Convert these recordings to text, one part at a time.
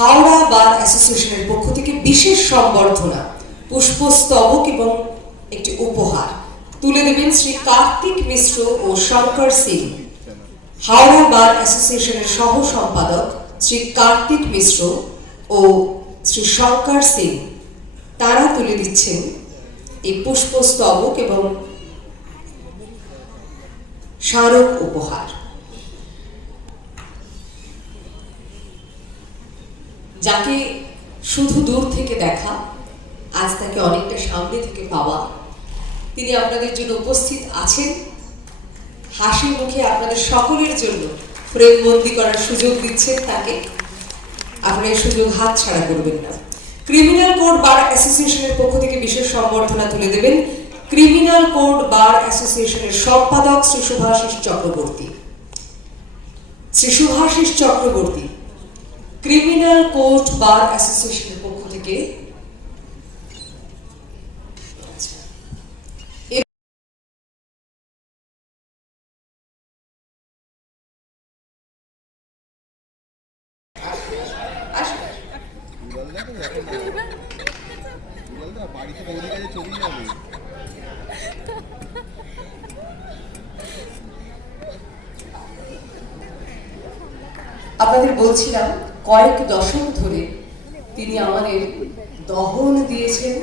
হাওড়া বার অ্যাসোসিয়েশনের পক্ষ থেকে বিশেষ সম্বর্ধনা, পুষ্পস্তবক এবং একটি উপহার তুলে দেবেন শ্রী কার্তিক মিশ্র ও শঙ্কর সিং। হাওড়া বার অ্যাসোসিয়েশনের সহ সম্পাদক শ্রী কার্তিক মিশ্র ও শ্রী শঙ্কর সিং তারা তুলে দিচ্ছেন এই পুষ্পস্তবক এবং স্মারক উপহার। যাকে শুধু দূর থেকে দেখা, আজ তাকে অনেকটা সামনে থেকে পাওয়া, তিনি আপনাদের জন্য উপস্থিত আছেন। হাসি মুখে আপনাদের সকলের জন্য ফ্রেম বন্দি করার সুযোগ দিচ্ছেন তাকে। আপনারা এই সুযোগ হাত ছাড়া করবেন না। ক্রিমিনাল কোড বার অ্যাসোসিয়েশনের পক্ষ থেকে বিশেষ সম্বর্ধনা তুলে দেবেন ক্রিমিনাল কোড বার অ্যাসোসিয়েশনের সম্পাদক Shri Shubhashis Chakraborty. Shri Shubhashis Chakraborty criminal court bar অ্যাসোসিয়েশনের পক্ষ থেকে আপনাদের বলছিলাম কয়েক দশক ধরে তিনি আমাদের দহন দিয়েছেন,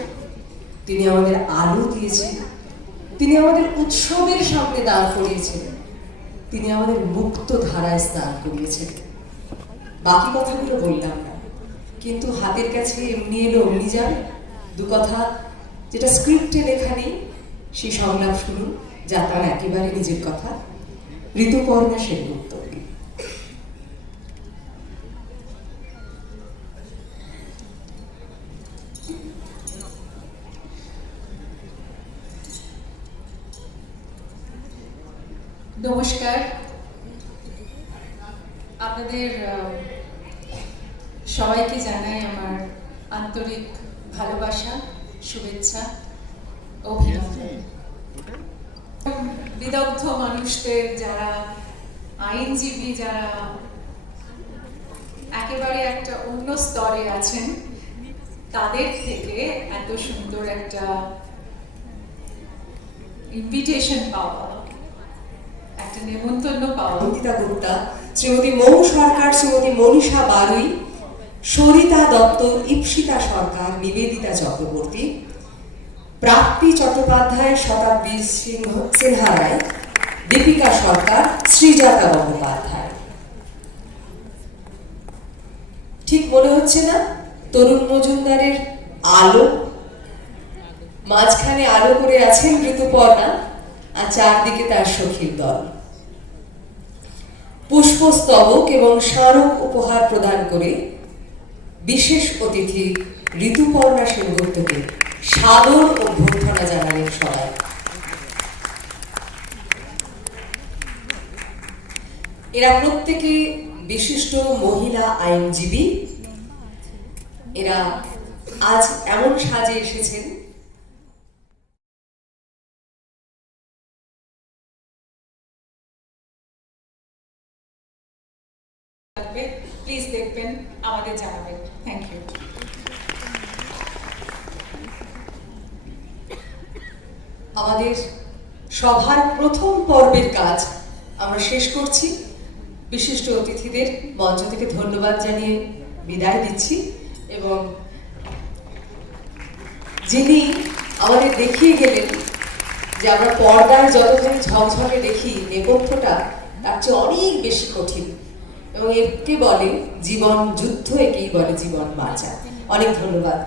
তিনি আমাদের আলো দিয়েছেন, তিনি আমাদের উৎসবের সামনে দাঁড় করিয়েছেন, তিনি আমাদের মুক্ত ধারায় স্নান করিয়েছেন। বাকি কথাগুলো বললাম না, কিন্তু হাতের কাছে এমনি এলো অমনি যাবে। দু কথা যেটা স্ক্রিপ্টে লেখা নেই সেই সংলাপ শুনুন, যা তার একেবারে নিজের কথা। ঋতুপর্ণা সেনগুপ্ত। নমস্কার, আপনাদের সবাইকে জানাই আমার আন্তরিক ভালোবাসা, শুভেচ্ছা, অভিনন্দন। বিদগ্ধ মানুষদের, যারা আইনজীবী, যারা একেবারে একটা অন্য স্তরে আছেন, তাদের থেকে এত সুন্দর একটা ইনভিটেশন পাওয়া, একটা নেমন্তন্ন পাওয়া। অঙ্কিতা গুপ্তা, শ্রীমতী মৌ সরকার, শ্রীমতী মনীষা বারুই, সরিতা দত্ত, ইপসিতা সরকার, নিবেদিতা চক্রবর্তী, প্রাপ্তি চট্টোপাধ্যায়, শতাব্দী সিনহা রায়, দীপিকা সরকার, শ্রীজাতা গঙ্গোপাধ্যায়। ঠিক মনে হচ্ছে না তরুণ মজুমদারের আলো? মাঝখানে আলো করে আছেন ঋতুপর্ণা, আর চারদিকে তার সখীর দল। পুষ্পস্তবক এবং স্মারক উপহার প্রদান করে বিশেষ অতিথি ঋতুপর্ণা সেনগুপ্তকে সাদর অভ্যর্থনা জানালেন সবাই। এরা প্রত্যেকে বিশিষ্ট মহিলা আইনজীবী। এরা আজ এমন সাজে এসেছেন প্লিজ দেখবেন, আমাদের জানাবেন। Thank you. আমাদের সভার প্রথম পর্বের কাজ আমরা শেষ করছি। বিশিষ্ট অতিথিদের মঞ্চ থেকে ধন্যবাদ জানিয়ে বিদায় দিচ্ছি এবং যিনি আমাদের দেখিয়ে গেলেন যে আমরা পর্দায় যতখানি ঝকঝকে দেখি নেপথ্যটা তার চেয়ে অনেক বেশি কঠিন, এবং একে বলে জীবন যুদ্ধ, একেই বলে জীবন বাঁচা। অনেক ধন্যবাদ।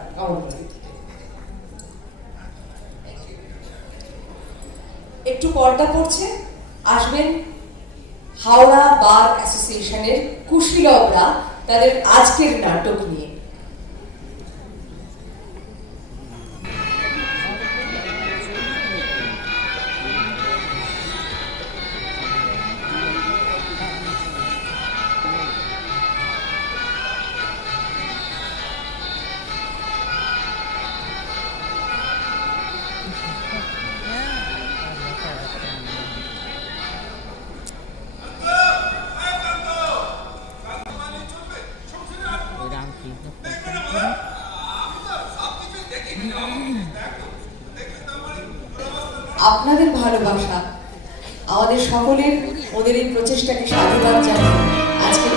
একটু পর্দা পড়ছে, আসবেন হাওড়া বার অ্যাসোসিয়েশনের কুশীলবরা তাদের আজকের নাটক নিয়ে। আপনাদের ভালোবাসা আমাদের সকলের, ওদের এই প্রচেষ্টাকে সাধুবাদ জানাই আজকের